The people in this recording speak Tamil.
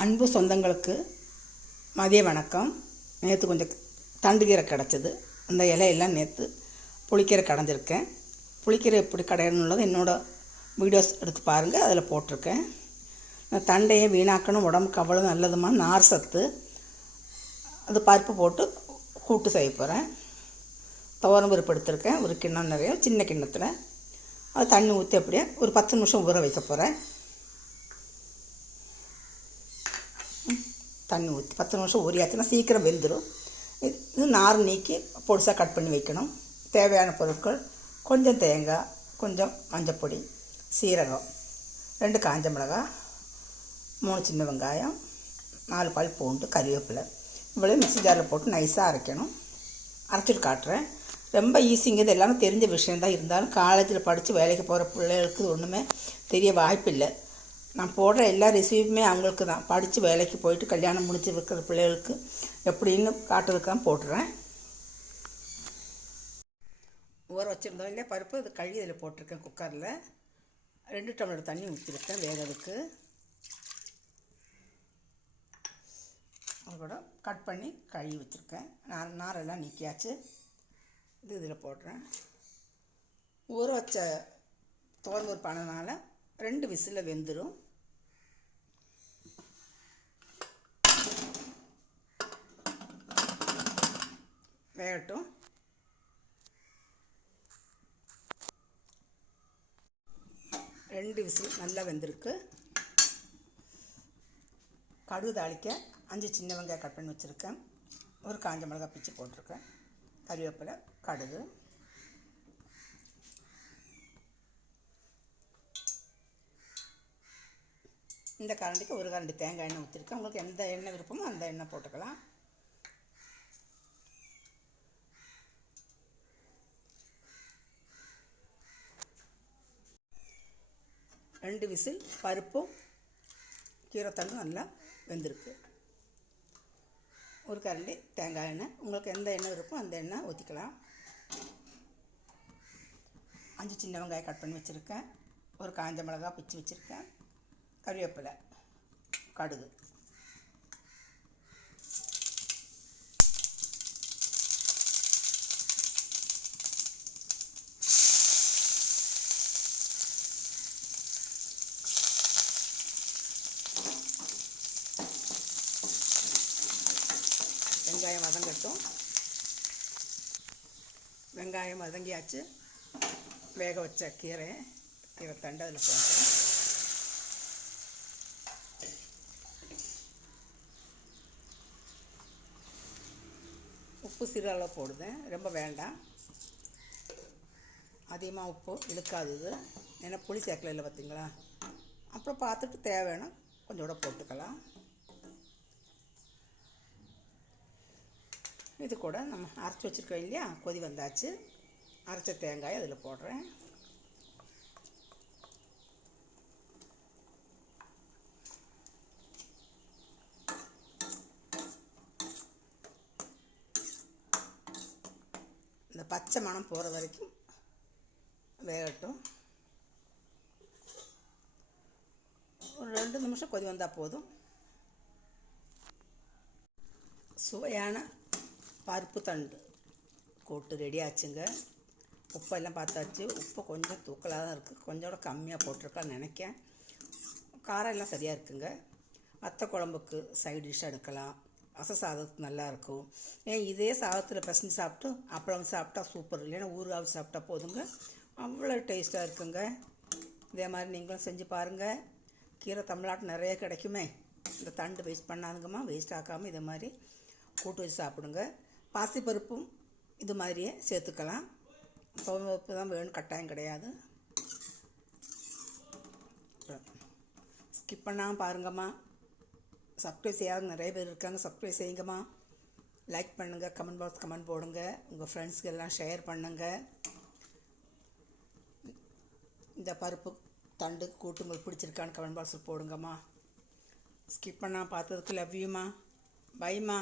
அன்பு சொந்தங்களுக்கு மதிய வணக்கம். நேற்று கொஞ்சம் தண்டுகீரை கிடச்சிது. அந்த இலையெல்லாம் நேற்று புளிக்கீரை கடைஞ்சிருக்கேன். புளிக்கீரை எப்படி கடையணுள்ளது என்னோடய வீடியோஸ் எடுத்து பாருங்கள் அதில் போட்டிருக்கேன். நான் தண்டையை வீணாக்கணும் உடம்புக்கு அவ்வளோ நல்லதுமா? நார் சத்து. அது பருப்பு போட்டு கூட்டு செய்ய போகிறேன் துவரம் பருப்பு எடுத்திருக்கேன். ஒரு கிண்ணம் நிறைய சின்ன கிண்ணத்தில். அது தண்ணி ஊற்றி அப்படியே ஒரு பத்து நிமிஷம் ஊற வைக்க போகிறேன் தண்ணி ஊற்றி பத்து நிமிஷம் ஊறியாச்சுன்னா சீக்கிரம் வெந்துடும் இது இது நார் நீக்கி பொடிசாக கட் பண்ணி வைக்கணும். தேவையான பொருட்கள் கொஞ்சம் தேங்காய் கொஞ்சம் மஞ்சப்பொடி சீரகம் ரெண்டு காஞ்ச மிளகாய் மூணு சின்ன வெங்காயம் நாலு பால் பூண்டு கறிவேப்பிலை இவ்வளோ மிக்ஸி ஜாரில் போட்டு நைஸாக அரைக்கணும். அரைச்சிட்டு காட்டுறேன். ரொம்ப ஈஸிங்கிறது எல்லாமே தெரிஞ்ச விஷயந்தான் இருந்தாலும் காலேஜில் படித்து வேலைக்கு போகிற பிள்ளைகளுக்கு ஒன்றுமே தெரிய வாய்ப்பில்லை. நான் போடுற எல்லா ரெசிபியுமே அவங்களுக்கு தான் படித்து வேலைக்கு போயிட்டு கல்யாணம் முடிச்சு இருக்கிற பிள்ளைகளுக்கு எப்படின்னு காட்டுறதுக்கு தான் போட்டுறேன். ஊற வச்சுருந்தோம் இல்லையா பருப்பு? இது கழுவி இதில் போட்டிருக்கேன் குக்கரில் ரெண்டு டம்ளர் தண்ணி ஊற்றிருக்கேன் வேகிறதுக்கு. அது கூட கட் பண்ணி கழுவி வச்சுருக்கேன். நார் நாரெல்லாம் நீக்கியாச்சு. இது இதில் போடுறேன். ஊற வச்ச தோல் பண்ணனால ரெண்டு விசிலில் வெந்துடும் விளையாட்டும் ரெண்டு விசில் நல்லா வெந்திருக்கு. கடுகு தாளிக்க அஞ்சு சின்ன வெங்காயம் கட் பண்ணி வச்சுருக்கேன். ஒரு காஞ்ச மிளகாய் பிச்சு போட்டிருக்கேன். கறிவேப்பிலை கடுகு. இந்த கரண்டிக்கு ஒரு கரண்டி தேங்காய் எண்ணெய் ஊற்றிருக்கேன் உங்களுக்கு எந்த எண்ணெய் விருப்பமோ அந்த எண்ணெய் போட்டுக்கலாம். ரெண்டு விசில் பருப்பும் கீரைத்தண்டும் நல்லா வெந்திருக்கு. ஒரு கரண்டி தேங்காய் எண்ணெய். உங்களுக்கு எந்த எண்ணெய் இருக்கோ அந்த எண்ணெய் ஊற்றிக்கலாம் அஞ்சு சின்ன வெங்காயம் கட் பண்ணி வச்சுருக்கேன். ஒரு காஞ்ச மிளகா பிச்சு வச்சுருக்கேன். கருவேப்பிலை கடுகு. வெங்காயம் வதங்கட்டும். வெங்காயம் வதங்கியாச்சு. வேக வச்ச கீரை கீரை தண்டு அதில் போட்டேன். உப்பு சிறு அளவு போடுதேன். ரொம்ப வேண்டாம். அதிகமாக உப்பு இழுக்காதது. ஏன்னா புளி சேர்க்கல இல்லை பார்த்தீங்களா? அப்புறம் பார்த்துட்டு தேவைன்னா கொஞ்சம் கூட போட்டுக்கலாம். இது கூட நம்ம அரைச்சி வச்சுருக்கோம் இல்லையா? கொதி வந்தாச்சு. அரைச்ச தேங்காய் அதில் போடுறேன். இந்த பச்சை மணம் போகிற வரைக்கும் வேகட்டும். ஒரு ரெண்டு நிமிஷம் கொதி வந்தால் போதும். சுவையான பருப்பு தண்டு போட்டு ரெடி ஆச்சுங்க. உப்பெல்லாம் பார்த்தாச்சு. உப்பு கொஞ்சம் தூக்கலாக தான் இருக்குது கொஞ்சோட கம்மியாக போட்டிருக்கலாம் நினைக்கேன். காரம் எல்லாம் சரியாக இருக்குங்க. வத்த குழம்புக்கு சைடு டிஷ்ஷாக எடுக்கலாம். ரச சாதத்துக்கு நல்லாயிருக்கும் ஏன் இதே சாதத்தில் பசஞ்சு சாப்பிட்டு அப்பளம் சாப்பிட்டா சூப்பர் இல்லைன்னா ஊறுகாய் சாப்பிட்டா போதுங்க. அவ்வளோ டேஸ்ட்டாக இருக்குங்க. இதே மாதிரி நீங்களும் செஞ்சு பாருங்கள் கீரை தமிழ்நாட்டு நிறைய கிடைக்குமே. இந்த தண்டு வேஸ்ட் பண்ணாதுங்கம்மா. வேஸ்ட் ஆக்காமல் இதே மாதிரி கூட்டு வச்சு சாப்பிடுங்க. பாசிப்பருப்பும் இது மாதிரியே சேர்த்துக்கலாம். துவரம்பருப்பு தான் வேணும் கட்டாயம் கிடையாது. ஸ்கிப் பண்ணாமல் பாருங்கம்மா. சப்ஸ்கிரைப் செய்யாத நிறைய பேர் இருக்காங்க. சப்ஸ்கிரைப் செய்யுங்கம்மா. லைக் பண்ணுங்கள் கமெண்ட் பாக்ஸ் கமெண்ட் போடுங்க. உங்கள் ஃப்ரெண்ட்ஸ்க்கு எல்லாம் ஷேர் பண்ணுங்கள் இந்த பருப்பு தண்டு கூட்டு உங்களுக்கு பிடிச்சிருக்கான்னு கமெண்ட் பாக்ஸில் போடுங்கம்மா. ஸ்கிப் பண்ணால் பார்த்ததுக்கு லவ்யூம்மா பைமா பைம்மா